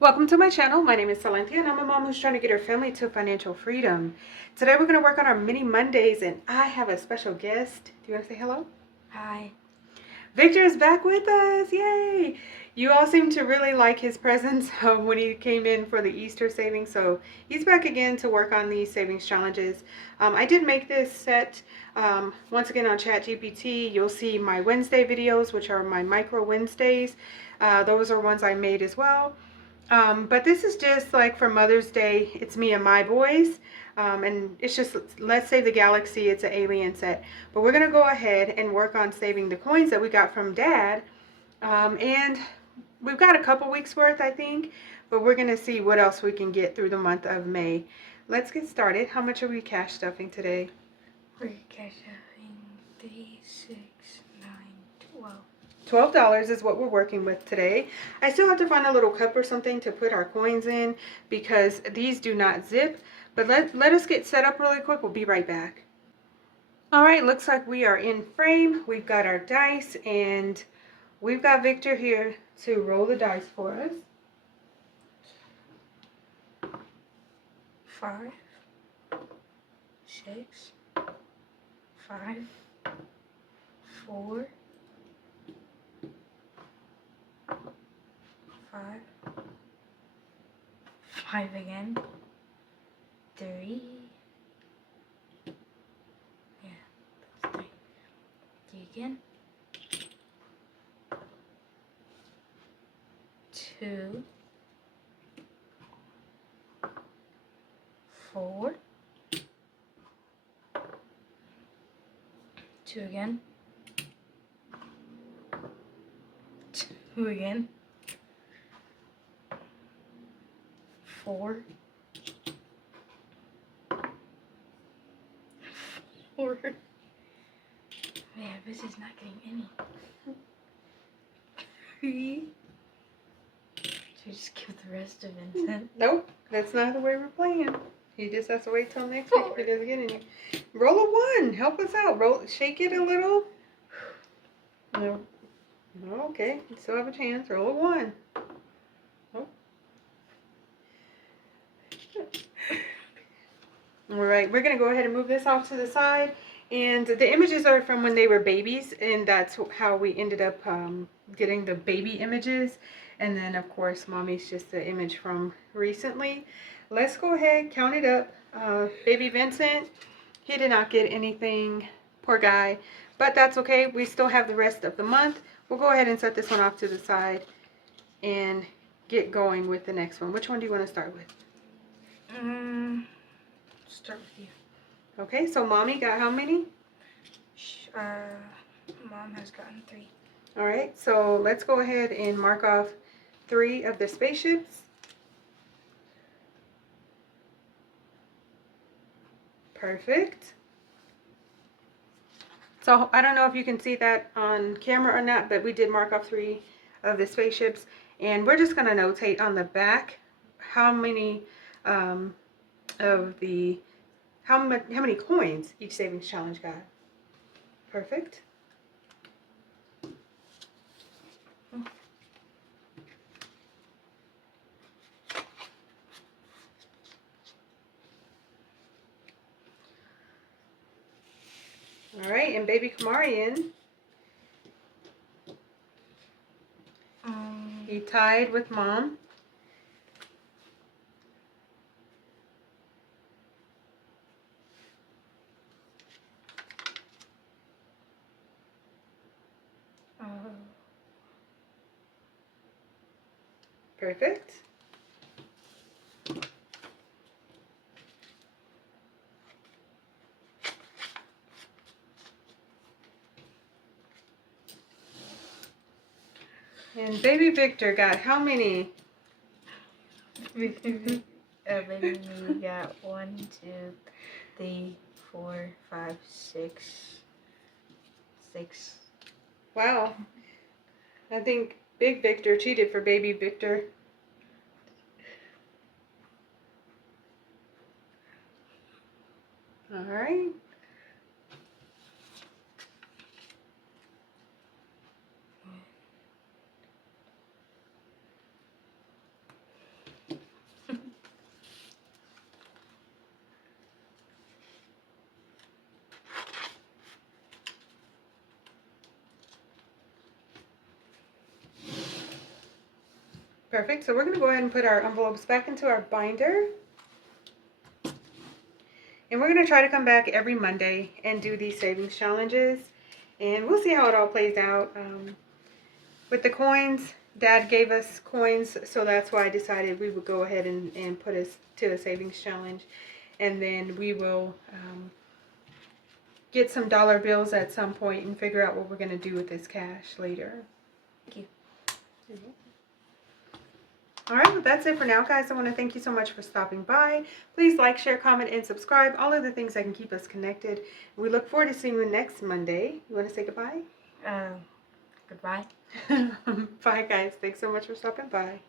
Welcome to my channel. My name is Silynthia and I'm a mom who's trying to get her family to financial freedom. Today we're going to work on our mini Mondays and I have a special guest. Do you want to say hello? Hi. Victor is back with us. Yay! You all seem to really like his presence when he came in for the Easter savings. So he's back again to work on these savings challenges. I did make this set once again on ChatGPT. You'll see my Wednesday videos, which are my micro Wednesdays. Those are ones I made as well. But this is just like for Mother's Day. It's me and my boys. And it's just, let's save the galaxy. It's an alien set. But we're going to go ahead and work on saving the coins that we got from Dad. And we've got a couple weeks worth, I think. But we're going to see what else we can get through the month of May. Let's get started. How much are we cash stuffing today? We're cash stuffing 3, 6, 9, 12. $12 is what we're working with today. I still have to find a little cup or something to put our coins in because these do not zip. But let us get set up really quick. We'll be right back. All right, looks like we are in frame. We've got our dice and we've got Victor here to roll the dice for us. 5, 6, 5, 4, 5, 5 again, 3, yeah, that's 3, 3 again, 2, 4, 2 again, 2 again, 4, 4. Man, this is not getting any. 3. Should we just give the rest to Vincent? Nope, that's not the way we're playing. He just has to wait till next week if he doesn't get any. Roll a 1. Help us out. Shake it a little. No. Okay, you still have a chance. Roll a 1. Oh. All right, we're going to go ahead and move this off to the side. And the images are from when they were babies, and that's how we ended up getting the baby images. And then, of course, Mommy's just the image from recently. Let's go ahead, count it up. Baby Vincent, he did not get anything, poor guy. But that's okay. We still have the rest of the month. We'll go ahead and set this one off to the side and get going with the next one. Which one do you want to start with? Start with you. Okay, so Mommy got how many? Mom has gotten 3. All right, so let's go ahead and mark off 3 of the spaceships. Perfect. So I don't know if you can see that on camera or not, but we did mark off 3 of the spaceships. And we're just going to notate on the back how many how many coins each savings challenge got. Perfect. All right, and baby Kamarian, he tied with Mom. Perfect. And baby Victor got how many? Baby me got 1, 2, 3, 4, 5, 6. 6. Wow. I think Big Victor cheated for baby Victor. All right. Perfect. So we're going to go ahead and put our envelopes back into our binder. And we're going to try to come back every Monday and do these savings challenges. And we'll see how it all plays out. With the coins, Dad gave us coins, so that's why I decided we would go ahead and put us to a savings challenge. And then we will get some dollar bills at some point and figure out what we're going to do with this cash later. Thank you. All right, well, that's it for now, guys. I want to thank you so much for stopping by. Please like, share, comment, and subscribe. All of the things that can keep us connected. We look forward to seeing you next Monday. You want to say goodbye? Goodbye. Bye, guys. Thanks so much for stopping by.